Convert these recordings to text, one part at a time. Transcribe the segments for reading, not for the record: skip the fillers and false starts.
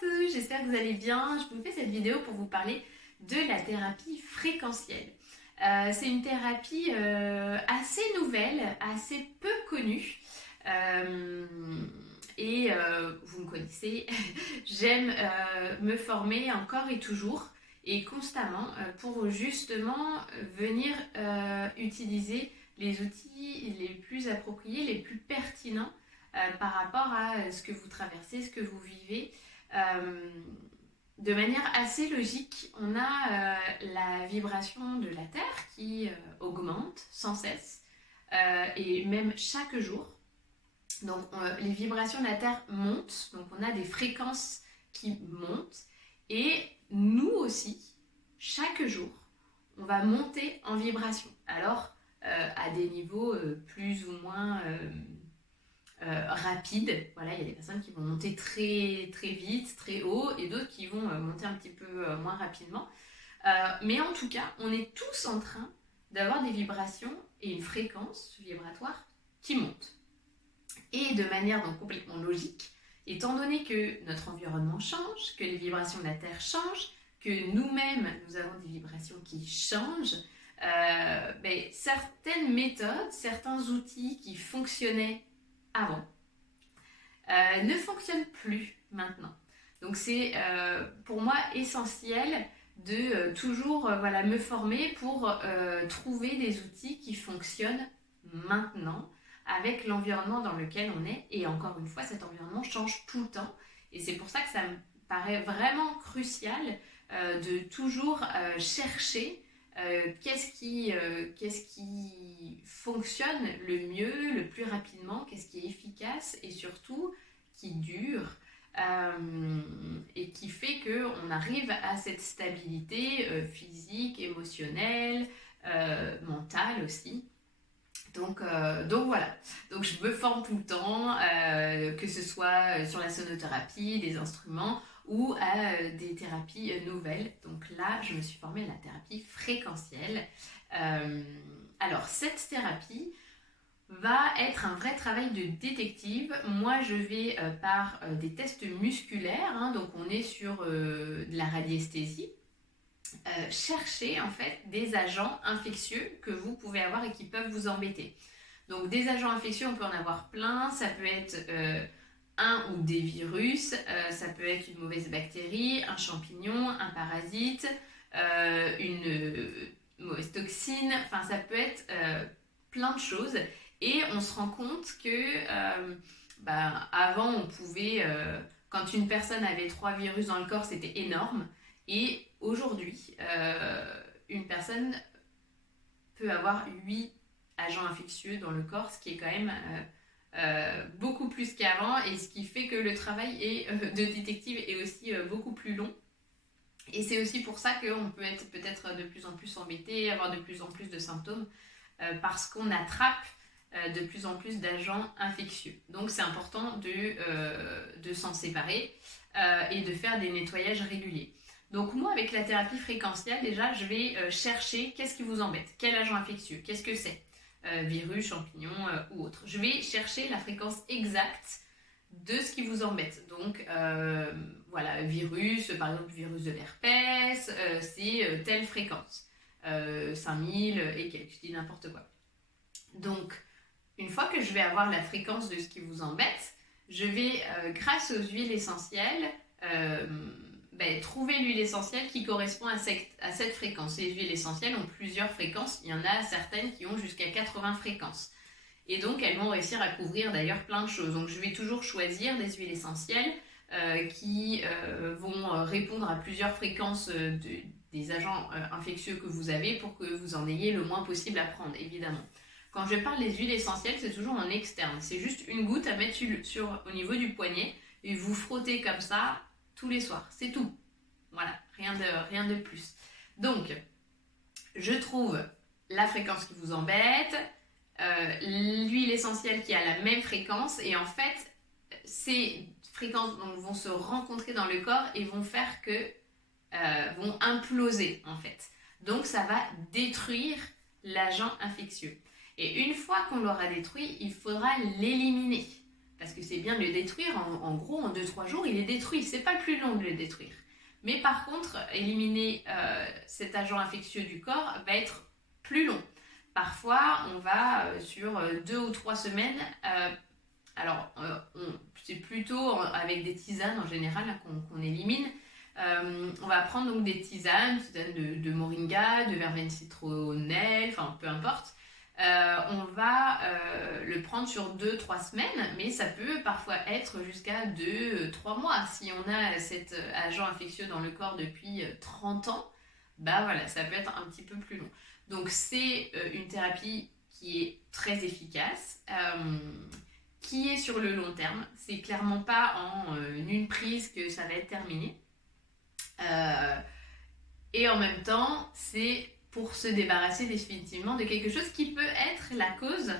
tous, j'espère que vous allez bien. Je vous fais cette vidéo pour vous parler de la thérapie fréquentielle. C'est une thérapie assez nouvelle, assez peu connue. Vous me connaissez, j'aime me former encore et toujours et constamment pour justement venir utiliser les outils les plus appropriés, les plus pertinents par rapport à ce que vous traversez, ce que vous vivez. De manière assez logique, on a la vibration de la Terre qui augmente sans cesse et même chaque jour. Donc les vibrations de la Terre montent, donc on a des fréquences qui montent et nous aussi, chaque jour, on va monter en vibration. Alors à des niveaux plus ou moins rapides. Voilà, il y a des personnes qui vont monter très, très vite, très haut, et d'autres qui vont monter un petit peu moins rapidement. Mais en tout cas, on est tous en train d'avoir des vibrations et une fréquence vibratoire qui monte. Et de manière donc complètement logique, étant donné que notre environnement change, que les vibrations de la Terre changent, que nous-mêmes, nous avons des vibrations qui changent, certaines méthodes, certains outils qui fonctionnaient avant ne fonctionnent plus maintenant. Donc c'est pour moi essentiel de toujours me former pour trouver des outils qui fonctionnent maintenant avec l'environnement dans lequel on est. Et encore une fois, cet environnement change tout le temps. Et c'est pour ça que ça me paraît vraiment crucial de toujours chercher qu'est-ce qui fonctionne le mieux, le plus rapidement, qu'est-ce qui est efficace et surtout qui dure et qui fait qu'on arrive à cette stabilité physique, émotionnelle, mentale aussi. Donc voilà, donc je me forme tout le temps, que ce soit sur la sonothérapie, des instruments ou à des thérapies nouvelles. Donc là, je me suis formée à la thérapie fréquentielle. Alors cette thérapie va être un vrai travail de détective. Moi, je vais par des tests musculaires, donc on est sur de la radiesthésie. Chercher en fait des agents infectieux que vous pouvez avoir et qui peuvent vous embêter. Donc des agents infectieux, on peut en avoir plein. Ça peut être un ou des virus, ça peut être une mauvaise bactérie, un champignon, un parasite, une mauvaise toxine. Enfin, ça peut être plein de choses. Et on se rend compte que avant, on pouvait, quand une personne avait 3 virus dans le corps, c'était énorme. Et aujourd'hui, une personne peut avoir 8 agents infectieux dans le corps, ce qui est quand même beaucoup plus qu'avant, et ce qui fait que le travail de détective est aussi beaucoup plus long. Et c'est aussi pour ça qu'on peut être peut-être de plus en plus embêté, avoir de plus en plus de symptômes, parce qu'on attrape de plus en plus d'agents infectieux. Donc c'est important de s'en séparer et de faire des nettoyages réguliers. Donc moi, avec la thérapie fréquentielle, déjà, je vais chercher qu'est-ce qui vous embête, quel agent infectieux, qu'est-ce que c'est, virus, champignons ou autre. Je vais chercher la fréquence exacte de ce qui vous embête. Donc virus, par exemple, virus de l'herpès, c'est telle fréquence, 5000 et quelques, je dis n'importe quoi. Donc, une fois que je vais avoir la fréquence de ce qui vous embête, je vais, grâce aux huiles essentielles, trouver l'huile essentielle qui correspond à cette fréquence. Les huiles essentielles ont plusieurs fréquences. Il y en a certaines qui ont jusqu'à 80 fréquences. Et donc, elles vont réussir à couvrir d'ailleurs plein de choses. Donc, je vais toujours choisir des huiles essentielles qui vont répondre à plusieurs fréquences des agents infectieux que vous avez pour que vous en ayez le moins possible à prendre, évidemment. Quand je parle des huiles essentielles, c'est toujours en externe. C'est juste une goutte à mettre au niveau du poignet et vous frottez comme ça tous les soirs. C'est tout. Voilà, rien de plus. Donc, je trouve la fréquence qui vous embête, l'huile essentielle qui a la même fréquence, et en fait, ces fréquences vont se rencontrer dans le corps et vont faire vont imploser en fait. Donc, ça va détruire l'agent infectieux. Et une fois qu'on l'aura détruit, il faudra l'éliminer. parce que c'est bien de le détruire. En gros, en 2-3 jours, il est détruit. C'est pas le plus long de le détruire. Mais par contre, éliminer cet agent infectieux du corps va être plus long. Parfois, on va sur 2 ou 3 semaines. C'est plutôt avec des tisanes en général là, qu'on élimine. On va prendre donc des tisanes de moringa, de verveine citronnelle, enfin peu importe. On va le prendre sur 2-3 semaines, mais ça peut parfois être jusqu'à 2-3 mois. Si on a cet agent infectieux dans le corps depuis 30 ans, bah voilà, ça peut être un petit peu plus long. Donc c'est une thérapie qui est très efficace, qui est sur le long terme. C'est clairement pas en une prise que ça va être terminé. Et en même temps, c'est pour se débarrasser définitivement de quelque chose qui peut être la cause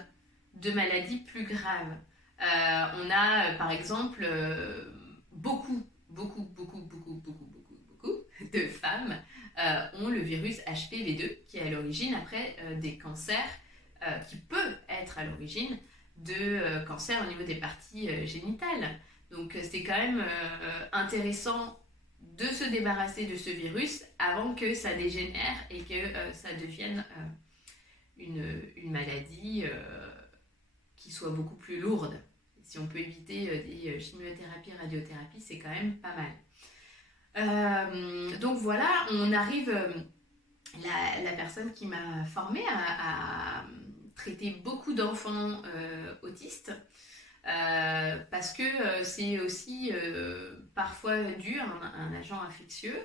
de maladies plus graves. On a par exemple beaucoup de femmes ont le virus HPV2 qui est à l'origine après des cancers qui peut être à l'origine de cancers au niveau des parties génitales. Donc c'est quand même intéressant de se débarrasser de ce virus avant que ça dégénère et que ça devienne une maladie qui soit beaucoup plus lourde. Si on peut éviter des chimiothérapies, radiothérapies, c'est quand même pas mal. Donc voilà, on arrive, la personne qui m'a formée à traiter beaucoup d'enfants autistes. Parce que c'est aussi parfois dû à un agent infectieux,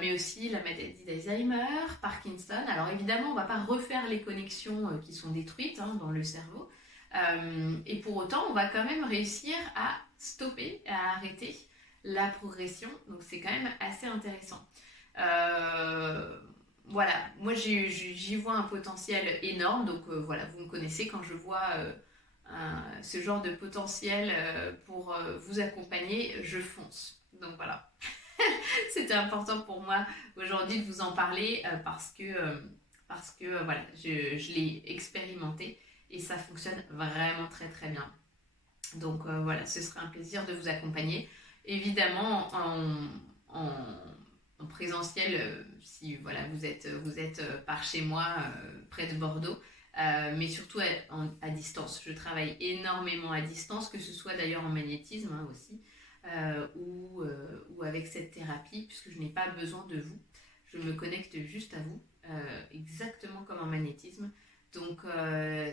mais aussi la maladie d'Alzheimer, Parkinson. Alors évidemment, on ne va pas refaire les connexions qui sont détruites dans le cerveau, et pour autant, on va quand même réussir à stopper, à arrêter la progression. Donc c'est quand même assez intéressant. Voilà, moi j'y vois un potentiel énorme, donc voilà, vous me connaissez quand je vois ce genre de potentiel pour vous accompagner, je fonce. Donc voilà, c'était important pour moi aujourd'hui de vous en parler parce que voilà, je l'ai expérimenté et ça fonctionne vraiment très très bien. Donc voilà, ce serait un plaisir de vous accompagner. Évidemment, en présentiel, si voilà, vous êtes par chez moi, près de Bordeaux, mais surtout à distance. Je travaille énormément à distance, que ce soit d'ailleurs en magnétisme aussi, ou avec cette thérapie, puisque je n'ai pas besoin de vous. Je me connecte juste à vous, exactement comme en magnétisme. Donc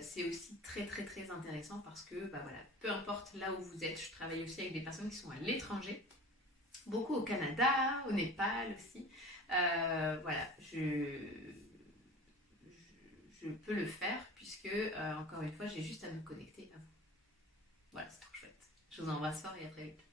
c'est aussi très très très intéressant parce que bah, voilà, peu importe là où vous êtes, je travaille aussi avec des personnes qui sont à l'étranger, beaucoup au Canada, au Népal aussi. Voilà, je peux le faire puisque, encore une fois, j'ai juste à me connecter à vous. Voilà, c'est trop chouette. Je vous embrasse fort et à très vite.